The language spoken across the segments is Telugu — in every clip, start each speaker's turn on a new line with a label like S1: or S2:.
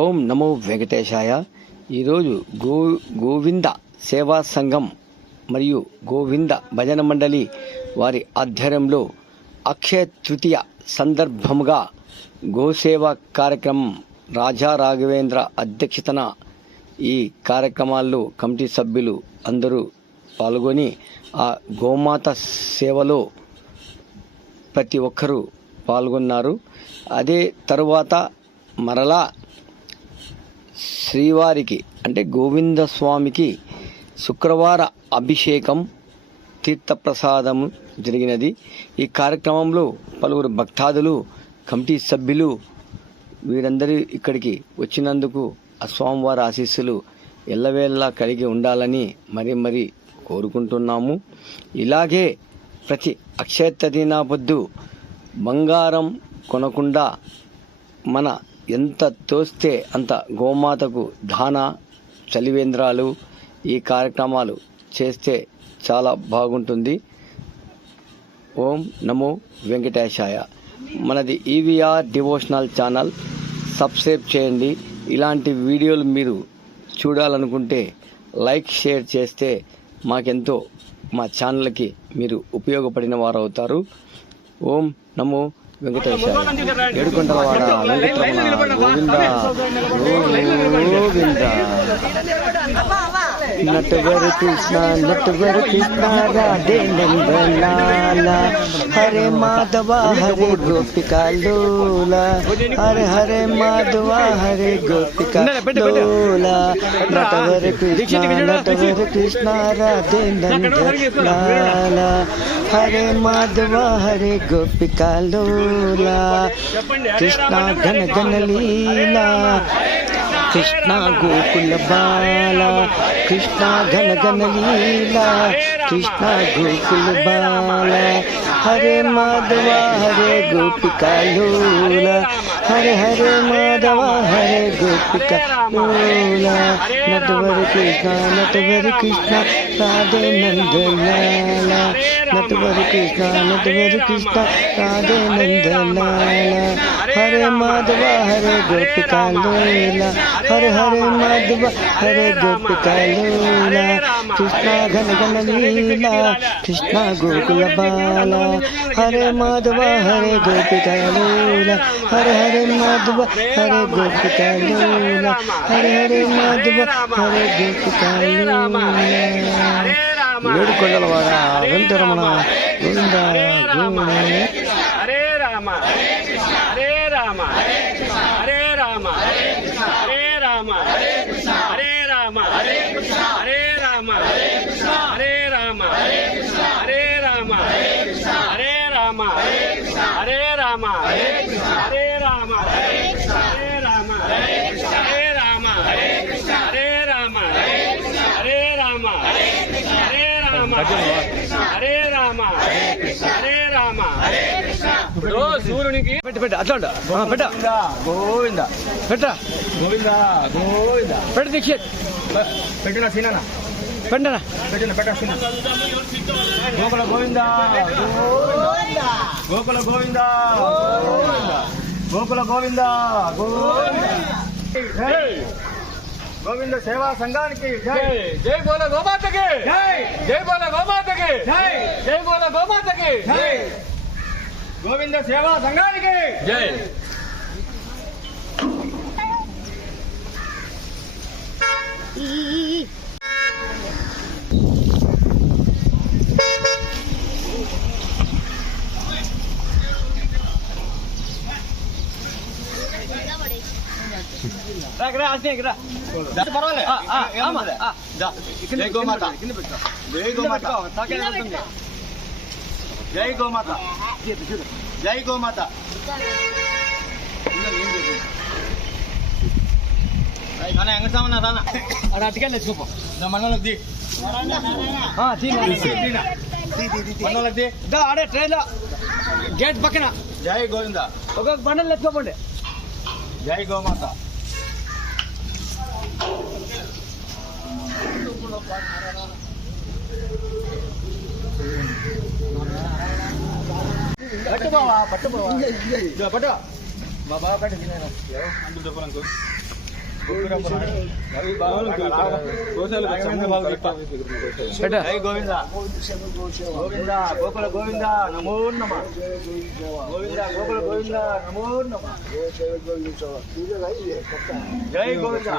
S1: ఓం నమో వెంకటేశాయ. ఈరోజు గో గోవింద సేవా సంఘం మరియు గోవింద భజన మండలి వారి ఆధ్వర్యంలో అక్షయ తృతీయ సందర్భముగా గోసేవ కార్యక్రమం రాజా రాఘవేంద్ర అధ్యక్షతన ఈ కార్యక్రమాల్లో కమిటీ సభ్యులు అందరూ పాల్గొని ఆ గోమాత సేవలో ప్రతి ఒక్కరూ పాల్గొన్నారు. అదే తరువాత మరలా శ్రీవారికి అంటే గోవింద స్వామికి శుక్రవార అభిషేకం తీర్థప్రసాదం జరిగినది. ఈ కార్యక్రమంలో పలువురు భక్తాదులు కమిటీ సభ్యులు వీరందరూ ఇక్కడికి వచ్చినందుకు ఆ స్వామివారి ఆశీస్సులు ఎల్లవేళలా కలిగి ఉండాలని మరి మరి కోరుకుంటున్నాము. ఇలాగే ప్రతి అక్షయ తదినా పొద్దు బంగారం కొనకుండా మన ఎంత తోస్తే అంత గోమాతకు దాన చలివేంద్రాలు ఈ కార్యక్రమాలు చేస్తే చాలా బాగుంటుంది. ఓం నమో వెంకటేశాయ. మనది ఈవీఆర్ డివోషనల్ ఛానల్. సబ్స్క్రైబ్ చేయండి. ఇలాంటి వీడియోలు మీరు చూడాలనుకుంటే లైక్ షేర్ చేస్తే మాకెంతో మా ఛానల్కి మీరు ఉపయోగపడిన వారు అవుతారు ఓం నమో వెంకటేశాయ ఏడుకొండలవాడ వెంకటరమణ గోవింద గోవింద ನಟವರ ಕೃಷ್ಣ ನಟವರ ಕೃಷ್ಣ ರಾಧೆ ನಂದ ಲಾಲ ಹರೆ ಮಾಧವ ಹರೆ ಗೋಪಿಕಾ ಲೋಲ ಹರ ಹರೆ ಮಾಧವ ಹರೆ ಗೋಪಿಕಾ ಲೋಲ ನಟವರ ಕೃಷ್ಣ ನಟವರ ಕೃಷ್ಣ ರಾಧೆ ನಂದ ಲಾಲ ಹರೆ ಮಾಧವ ಹರೆ ಗೋಪಿಕಾ ಲೋಲ ಕೃಷ್ಣ ಘನ ಘನ ಲೀಲಾ कृष्णा गोकुल बाला कृष्णा घन घन लीला, कृष्णा गोकुल बाला हरे माधवा, हरे गोपिका लोला, हरे हरे माधवा, हरे गोपिका लोला। नटवर कृष्णा नटवर कृष्णा, राधे नंद लाला कृष्णा नटवर कृष्णा राधे नंदन हरे माधव हरे गोपिका लोला हरे हरे माधव हरे गोपिका लोला कृष्णा घन घन लीला कृष्णा गोकुल बाला हरे माधव हरे गोपिका लोला हरे हरे माधव हरे गोपिका लोला हरे हरे माधव हरे गोपिका लोला வேடுக்கொள்ளவாரா வெண்திறமனா இருந்தா
S2: హరే రామ. హరే రామ. ఇప్పుడు సూర్యునికి
S1: పెట్టు పెట్టు అట్లా పెట్ట.
S2: గోవింద
S1: పెట్ట.
S2: గోవింద గోవింద.
S1: పెట్టు దీక్షిత్.
S2: పెట్టిన సీనన్న
S1: పెట్టనా?
S2: పెట్టిన పెట్ట సీన. గోకుల గోవింద గోకుల గోవింద గోకుల గోవింద గోవింద. గోవింద సేవా సంఘానికి జై. జై. బోల గోమాతకి. జై. జై బోల గోమాతకి. జై. జై బోల గోమాతకి. జై. గోవింద సేవా సంఘానికి జై. పర్వాలేదు జై గోమాత. జై గోమాత జై గోమాత జై గోమాత రానా ఎంగ సామన్నా రానా
S1: అక్కడ అటుకెళ్ళి చూపు
S2: నా మనలోకి ది మనలోకి ది
S1: ఆడే ట్రైన్లో గేట్ పక్కన
S2: జై గోవింద
S1: ఒక్కొక్క బండలు ఎత్తుకోపండి
S2: జై గోమాత పట్టు. బావా పట్టు బావా పట్టు మా బావ పట్టు తినేనా అందులో డబ్బులు అనుకో గోవింద గోకుల గోవింద నమో నమ. గోవింద గోకుల గోవింద నమో నమ. జై గోవింద.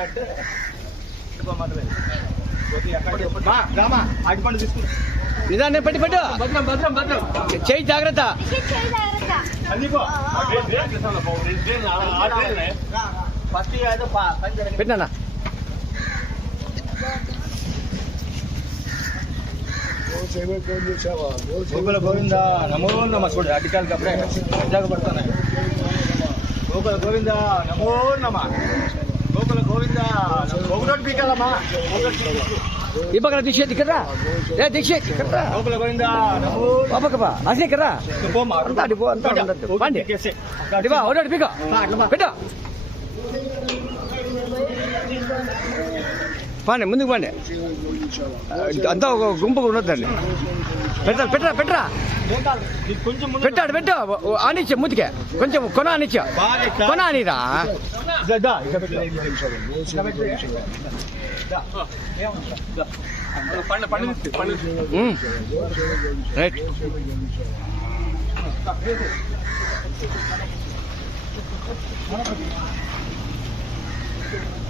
S2: అంటే రామా. అటుపండు తీసుకుని.
S3: నిదాన్ని పెట్టి పెట్టు.
S2: భద్రం భద్రం భద్రం.
S3: చేయి జాగ్రత్త. పెట్టినా
S2: గోకుల గోవింద నమో నమ చూడు అడ్డికాయలు అప్పుడే జాగ్రత్త గోకుల గోవింద నమో నమ. గోకుల గోవింద ఒకటోటి పీకాలమ్మా
S3: ఈ పక్కన తీసేది ఇక్కడ. ఏ తీసేది ఇక్కడ.
S2: గోకుల గోవింద నమో
S3: పాపక బా అసలు ఇక్కడ అంతా అడిపో అంతా. పండి. అడిపా ఒకటి పీకో. పెట్టు. పండి ముందుకు పండి అంతా ఒక గుంపుకు ఉండొద్దండి పెట్టాలి పెట్టరా పెట్టరా పెట్టాడు పెట్టు ఆనిచ్చా ముందుకే కొంచెం కొన ఆనిచ్చా కొన
S2: అనిరా Thank
S3: you.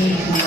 S3: Hare